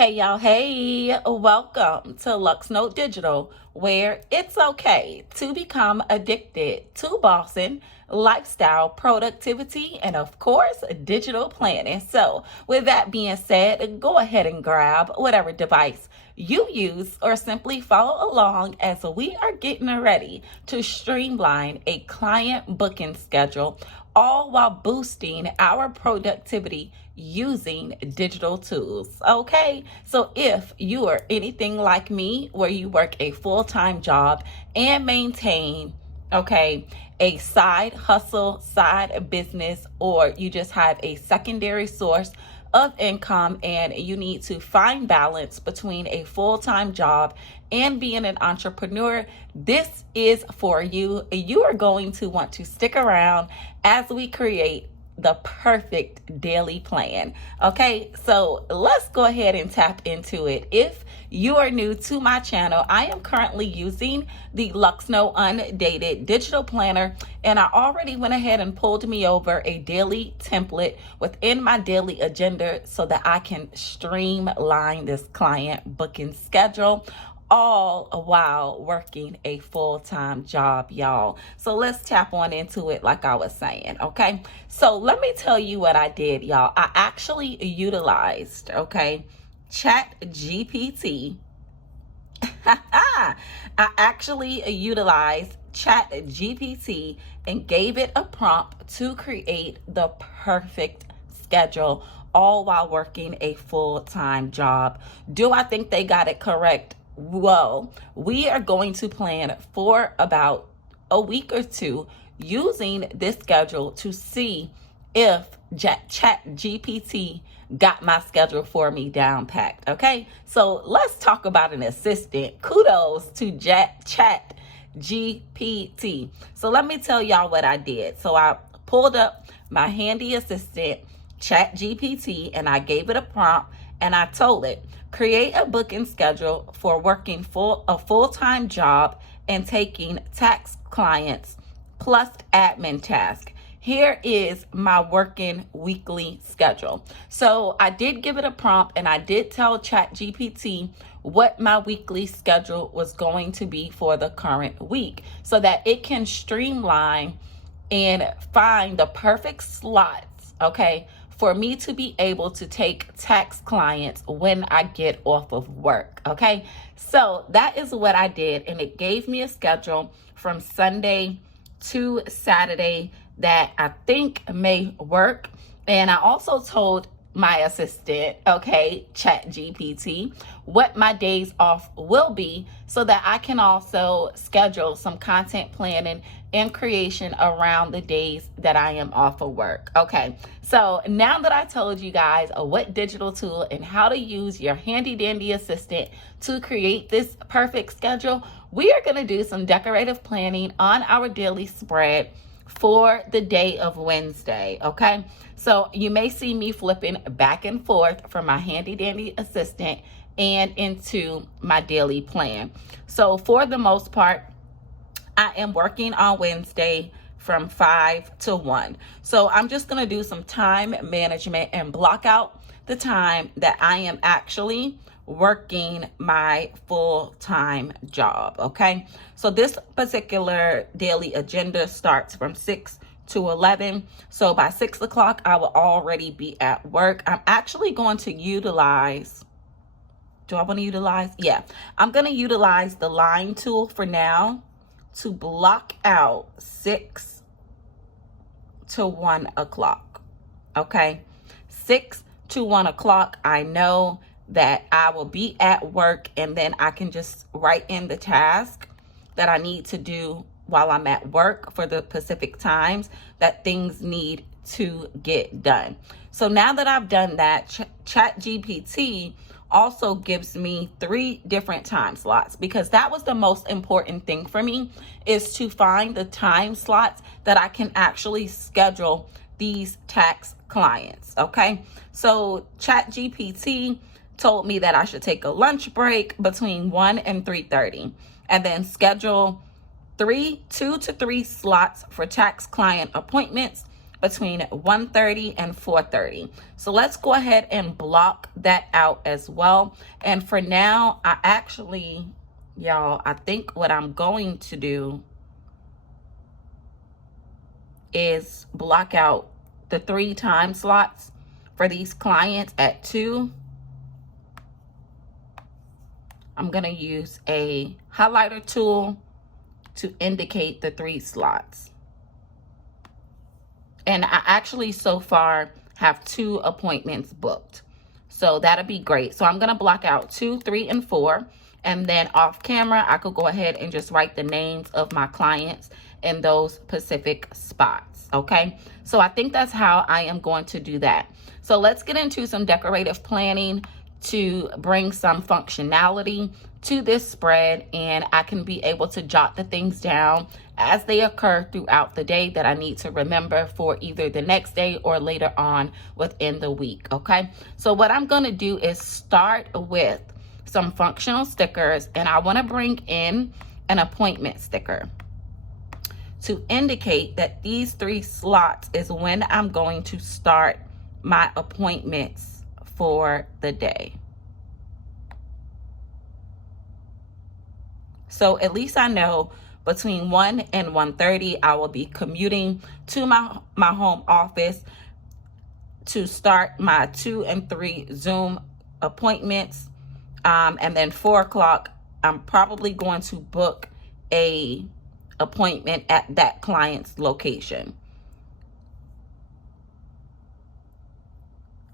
Hey y'all, hey, welcome to Luxnotedigital, where it's okay to become addicted to bossing, lifestyle, productivity, and of course, digital planning. So, with that being said, go ahead and grab whatever device you use or simply follow along as we are getting ready to streamline a client booking schedule, all while boosting our productivity using digital tools. Okay, so if you are anything like me, where you work a full-time job and maintain, okay, a side hustle, side business, or you just have a secondary source of income and you need to find balance between a full-time job and being an entrepreneur, this is for you. You are going to want to stick around as we create the perfect daily plan. Okay, so let's go ahead and tap into it. If you are new to my channel, I am currently using the Luxno Undated Digital Planner, and I already went ahead and pulled me over a daily template within my daily agenda so that I can streamline this client booking schedule, all while working a full-time job, y'all. So let's tap on into it like I was saying, okay? So let me tell you what I did, y'all. I actually utilized, okay, ChatGPT. I actually utilized ChatGPT and gave it a prompt to create the perfect schedule, all while working a full-time job. Do I think they got it correct? Well, we are going to plan for about a week or two using this schedule to see if ChatGPT got my schedule for me down packed. Okay, so let's talk about an assistant. Kudos to ChatGPT. So let me tell y'all what I did. So I pulled up my handy assistant, ChatGPT, and I gave it a prompt and I told it, create a booking schedule for working a full-time job and taking tax clients plus admin tasks. Here is my working weekly schedule. So I did give it a prompt and I did tell ChatGPT what my weekly schedule was going to be for the current week so that it can streamline and find the perfect slots, okay, for me to be able to take tax clients when I get off of work, okay? So that is what I did, and it gave me a schedule from Sunday to Saturday that I think may work. And I also told my assistant, okay, ChatGPT, what my days off will be so that I can also schedule some content planning and creation around the days that I am off of work. Okay, so now that I told you guys what digital tool and how to use your handy dandy assistant to create this perfect schedule, we are gonna do some decorative planning on our daily spread for the day of Wednesday, okay? So you may see me flipping back and forth from my handy dandy assistant and into my daily plan. So for the most part, I am working on Wednesday from 5 to 1. So I'm just gonna do some time management and block out the time that I am actually working my full-time job, okay? So this particular daily agenda starts from 6 to 11. So by 6 o'clock, I will already be at work. I'm actually going to utilize, do I want to utilize? Yeah, I'm going to utilize the line tool for now to block out 6 to 1 o'clock, okay? 6 to 1 o'clock, I know that I will be at work and then I can just write in the task that I need to do while I'm at work for the Pacific times that things need to get done. So now that I've done that, ChatGPT also gives me 3 different time slots, because that was the most important thing for me, is to find the time slots that I can actually schedule these tax clients, okay? So ChatGPT told me that I should take a lunch break between 1 and 3:30 and then schedule 2 to 3 slots for tax client appointments between 1:30 and 4:30. So let's go ahead and block that out as well. And for now, y'all, I think what I'm going to do is block out the 3 time slots for these clients at 2. I'm going to use a highlighter tool to indicate the 3 slots. And I actually so far have 2 appointments booked. So that'll be great. So I'm going to block out 2, 3, and 4. And then off camera, I could go ahead and just write the names of my clients in those specific spots. Okay. So I think that's how I am going to do that. So let's get into some decorative planning to bring some functionality to this spread, and I can be able to jot the things down as they occur throughout the day that I need to remember for either the next day or later on within the week. Okay. So what I'm going to do is start with some functional stickers, and I want to bring in an appointment sticker to indicate that these 3 slots is when I'm going to start my appointments for the day. So at least I know between 1 and 1:30, I will be commuting to my home office to start my 2 and 3 Zoom appointments. And then 4 o'clock, I'm probably going to book a appointment at that client's location.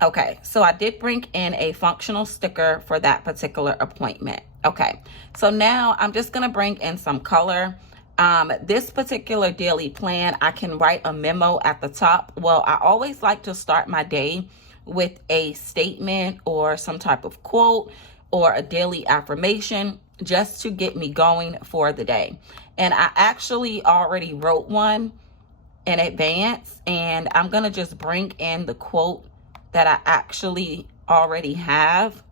Okay, so I did bring in a functional sticker for that particular appointment. Okay, so now I'm just gonna bring in some color. This particular daily plan, I can write a memo at the top. Well, I always like to start my day with a statement or some type of quote or a daily affirmation just to get me going for the day. And I actually already wrote one in advance, and I'm gonna just bring in the quote that I actually already have.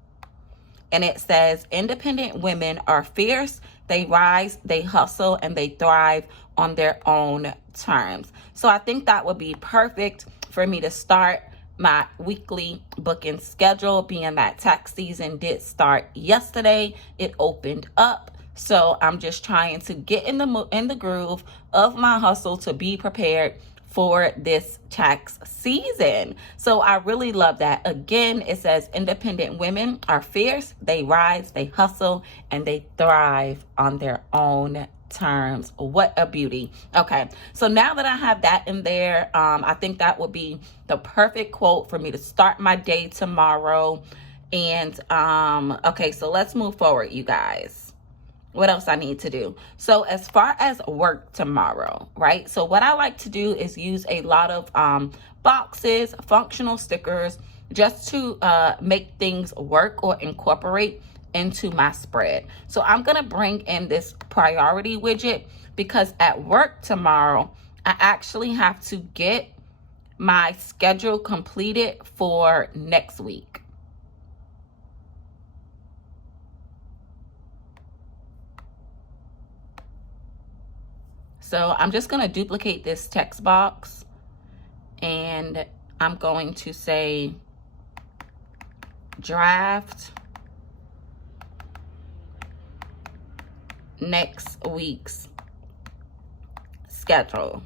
And it says, independent women are fierce, they rise, they hustle, and they thrive on their own terms. So I think that would be perfect for me to start my weekly booking schedule, being that tax season did start yesterday. It opened up. So I'm just trying to get in the groove of my hustle to be prepared for this tax season. So I really love that. Again, it says independent women are fierce, they rise, they hustle, and they thrive on their own terms. What a beauty. Okay, so now that I have that in there, I think that would be the perfect quote for me to start my day tomorrow. And okay, so let's move forward, you guys. What else I need to do? So as far as work tomorrow, right? So what I like to do is use a lot of boxes, functional stickers, just to make things work or incorporate into my spread. So I'm gonna bring in this priority widget because at work tomorrow, I actually have to get my schedule completed for next week. So I'm just going to duplicate this text box, and I'm going to say draft next week's schedule,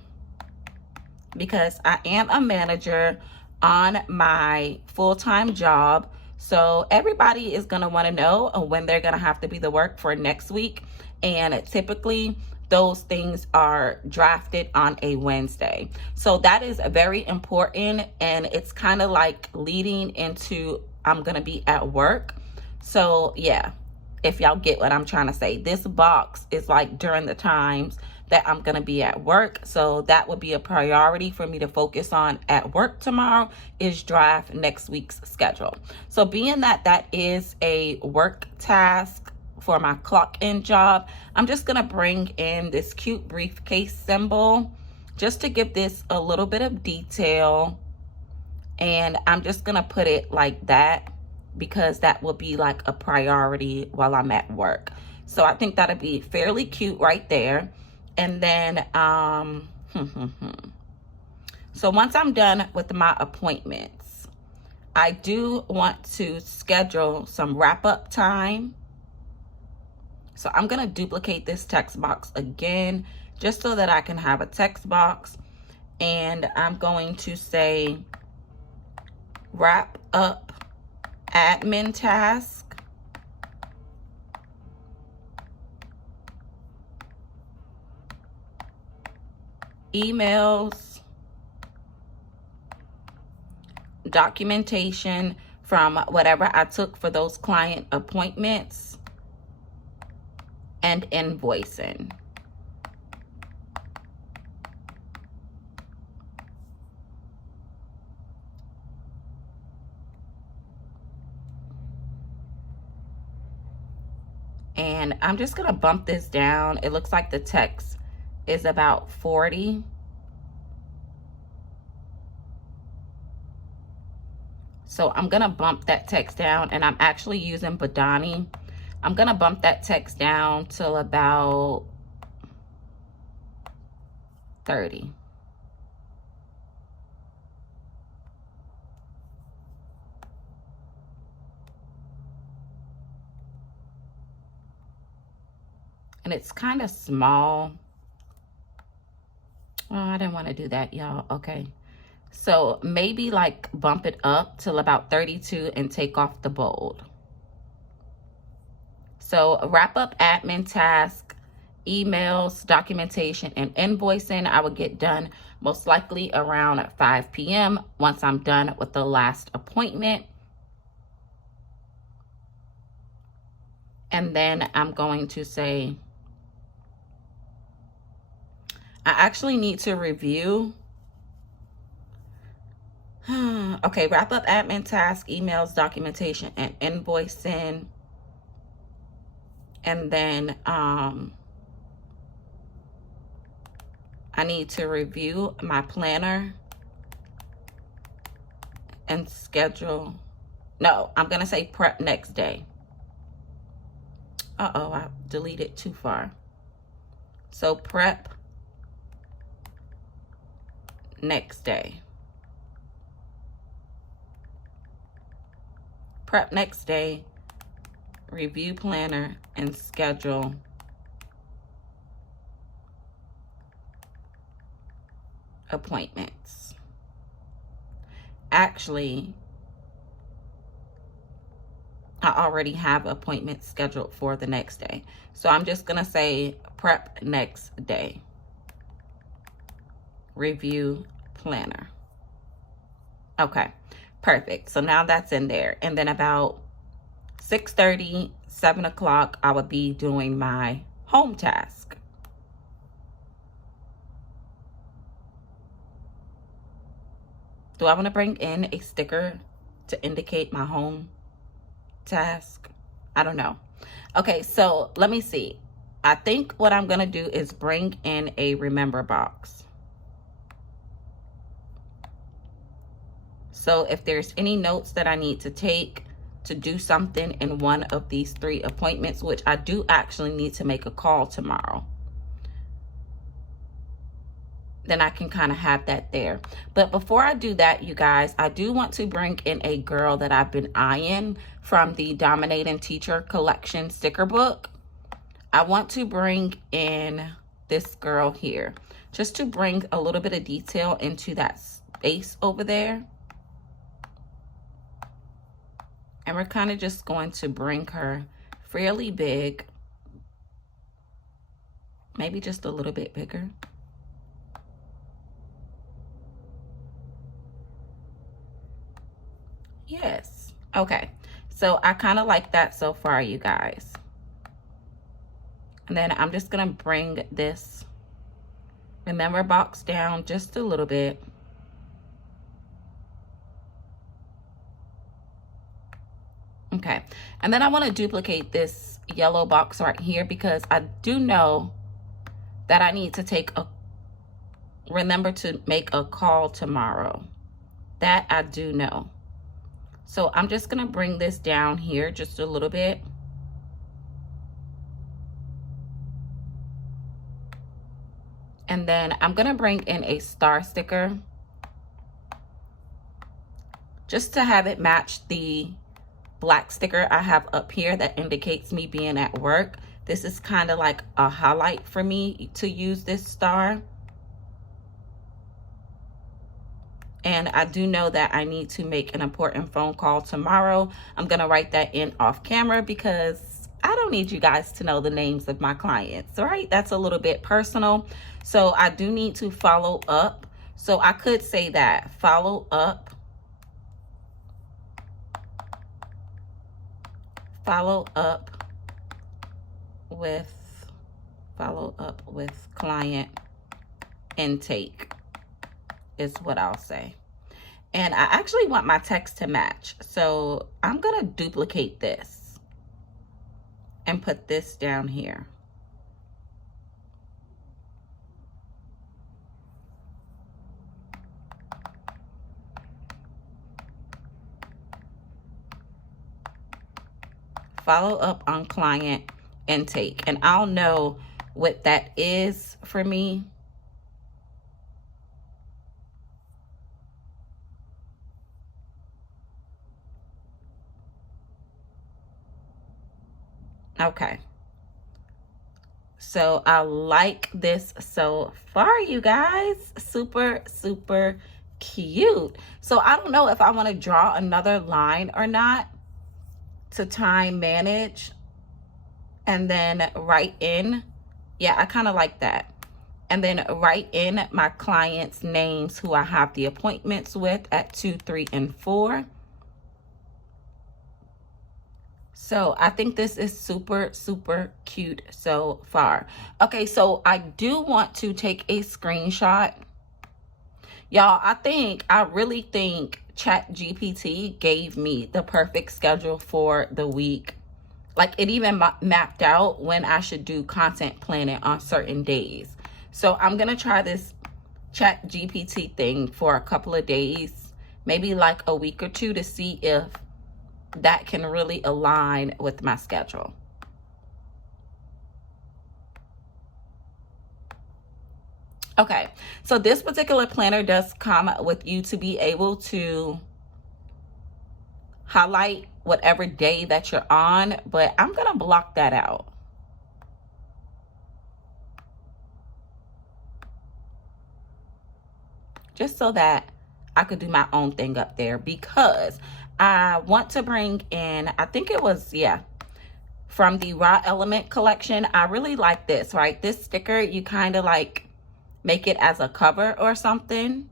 because I am a manager on my full-time job. So everybody is going to want to know when they're going to have to be to work for next week. And typically those things are drafted on a Wednesday. So that is very important. And it's kind of like leading into I'm going to be at work. So yeah, if y'all get what I'm trying to say, this box is like during the times that I'm going to be at work. So that would be a priority for me to focus on at work tomorrow, is draft next week's schedule. So being that that is a work task for my clock in job, I'm just going to bring in this cute briefcase symbol just to give this a little bit of detail. And I'm just going to put it like that because that will be like a priority while I'm at work. So I think that'll be fairly cute right there. And then, So once I'm done with my appointments, I do want to schedule some wrap-up time. So I'm going to duplicate this text box again, just so that I can have a text box. And I'm going to say wrap up admin task. Emails, documentation from whatever I took for those client appointments, and invoicing. And I'm just gonna bump this down. It looks like the text is about 40. So I'm gonna bump that text down, and I'm actually using Badani. I'm gonna bump that text down till about 30. And it's kind of small. Oh, I didn't want to do that, y'all. Okay. So maybe like bump it up till about 32 and take off the bold. So wrap up admin task, emails, documentation, and invoicing I would get done most likely around 5 p.m. once I'm done with the last appointment. And then I'm going to say, I actually need to review. Okay, wrap up admin task, emails, documentation, and invoicing. And then I need to review my planner and schedule. No, I'm going to say prep next day. Uh-oh, I deleted too far. So prep next day. Prep next day, review planner, and schedule appointments. Actually, I already have appointments scheduled for the next day. So I'm just gonna say prep next day. Review planner. Okay, perfect. So now that's in there. And then about 6:30, 7 o'clock, I would be doing my home task. Do I want to bring in a sticker to indicate my home task? I don't know. Okay, so let me see. I think what I'm going to do is bring in a remember box. So if there's any notes that I need to take to do something in one of these 3 appointments, which I do actually need to make a call tomorrow, then I can kind of have that there. But before I do that, you guys, I do want to bring in a girl that I've been eyeing from the Dominating Teacher Collection sticker book. I want to bring in this girl here, just to bring a little bit of detail into that space over there. And we're kind of just going to bring her fairly big, maybe just a little bit bigger. Yes. Okay. So I kind of like that so far, you guys. And then I'm just going to bring this remember box down just a little bit. Okay. And then I want to duplicate this yellow box right here because I do know that I need to remember to make a call tomorrow. That I do know. So I'm just going to bring this down here just a little bit. And then I'm going to bring in a star sticker just to have it match the black sticker I have up here that indicates me being at work. This is kind of like a highlight for me to use this star. And I do know that I need to make an important phone call tomorrow. I'm going to write that in off camera because I don't need you guys to know the names of my clients, right? That's a little bit personal. So I do need to follow up. So I could say that, follow up with client intake is what I'll say. And I actually want my text to match. So I'm going to duplicate this and put this down here. Follow up on client intake. And I'll know what that is for me. Okay. So I like this so far, you guys. Super, super cute. So I don't know if I want to draw another line or not to time manage and then write in. Yeah, I kind of like that. And then write in my clients' names who I have the appointments with at 2, 3, and 4. So I think this is super, super cute so far. Okay, so I do want to take a screenshot. Y'all, I really think ChatGPT gave me the perfect schedule for the week. Like it even mapped out when I should do content planning on certain days. So I'm going to try this ChatGPT thing for a couple of days, maybe like a week or two, to see if that can really align with my schedule. Okay, so this particular planner does come with you to be able to highlight whatever day that you're on, but I'm gonna block that out. Just so that I could do my own thing up there, because I want to bring in, I think it was, yeah, from the Raw Element collection. I really like this, right? This sticker, you kind of like make it as a cover or something.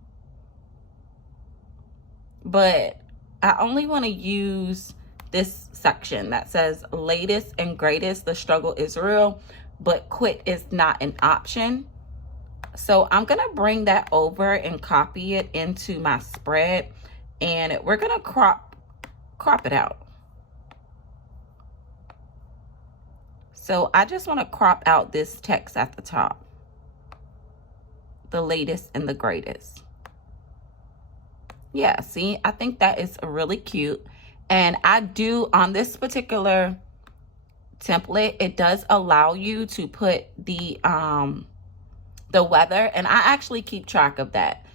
But I only want to use this section that says latest and greatest. The struggle is real, but quit is not an option. So I'm going to bring that over and copy it into my spread. And we're going to crop it out. So I just want to crop out this text at the top. The latest and the greatest. Yeah, see, I think that is really cute. And I do, on this particular template, it does allow you to put the weather, and I actually keep track of that.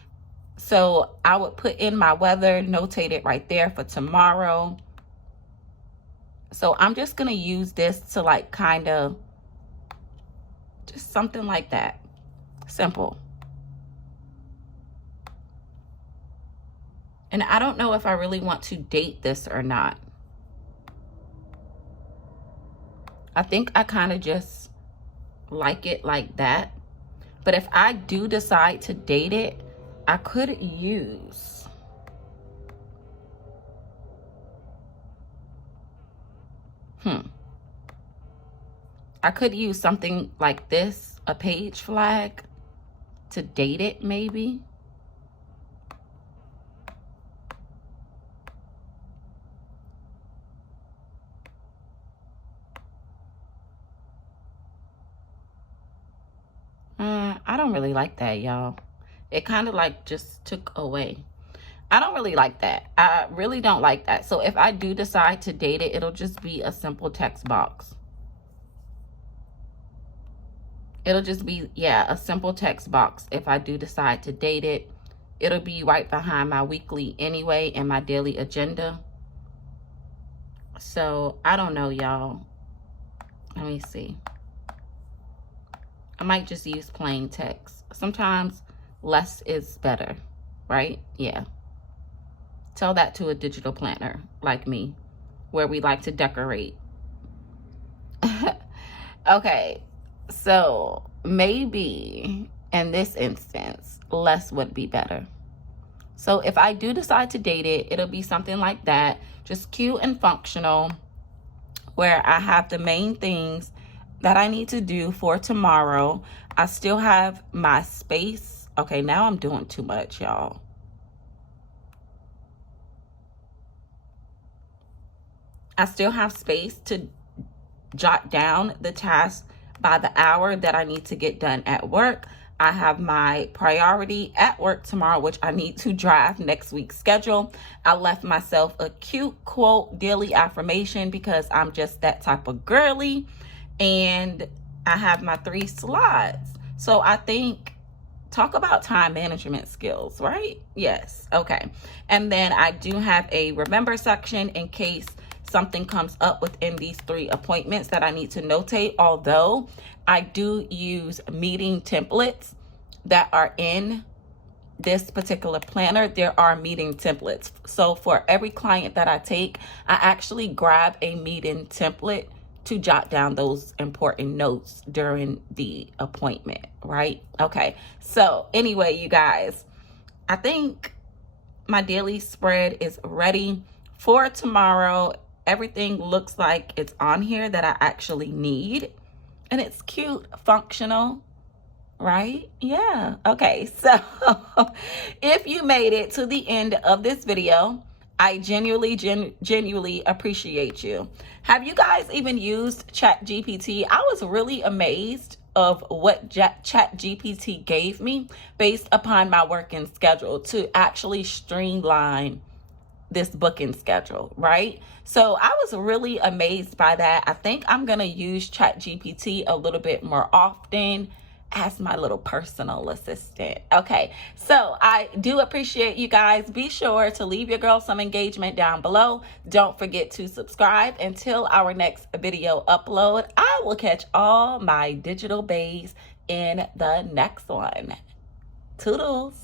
So I would put in my weather, notate it right there for tomorrow. So I'm just going to use this to like kind of just something like that. Simple. And I don't know if I really want to date this or not. I think I kind of just like it like that. But if I do decide to date it, I could use I could use something like this, a page flag, to date it maybe. I don't really like that, y'all. It kind of like just took away. I don't really like that. I really don't like that. So if I do decide to date it, it'll just be a simple text box. It'll just be, yeah, a simple text box if I do decide to date it. It'll be right behind my weekly anyway and my daily agenda. So I don't know, y'all. Let me see. I might just use plain text. Sometimes less is better, right? Yeah. Tell that to a digital planner like me, where we like to decorate. Okay, so maybe in this instance, less would be better. So if I do decide to date it, it'll be something like that, just cute and functional, where I have the main things that I need to do for tomorrow. I still have my space. Okay, now I'm doing too much, y'all. I still have space to jot down the tasks by the hour that I need to get done at work. I have my priority at work tomorrow, which I need to draft next week's schedule. I left myself a cute quote daily affirmation because I'm just that type of girly. And I have my 3 slides. So I think, talk about time management skills, right? Yes. Okay. And then I do have a remember section in case something comes up within these 3 appointments that I need to notate. Although I do use meeting templates that are in this particular planner. There are meeting templates. So for every client that I take, I actually grab a meeting template to jot down those important notes during the appointment, right? Okay. So anyway, you guys, I think my daily spread is ready for tomorrow. Everything looks like it's on here that I actually need. And it's cute, functional, right? Yeah. Okay. So if you made it to the end of this video, I genuinely appreciate you. Have you guys even used ChatGPT? I was really amazed of what ChatGPT gave me based upon my working schedule to actually streamline this booking schedule, right? So I was really amazed by that. I think I'm gonna use ChatGPT a little bit more often as my little personal assistant. Okay, so I do appreciate you guys. Be sure to leave your girl some engagement down below. Don't forget to subscribe. Until our next video upload, I will catch all my digital baes in the next one. Toodles.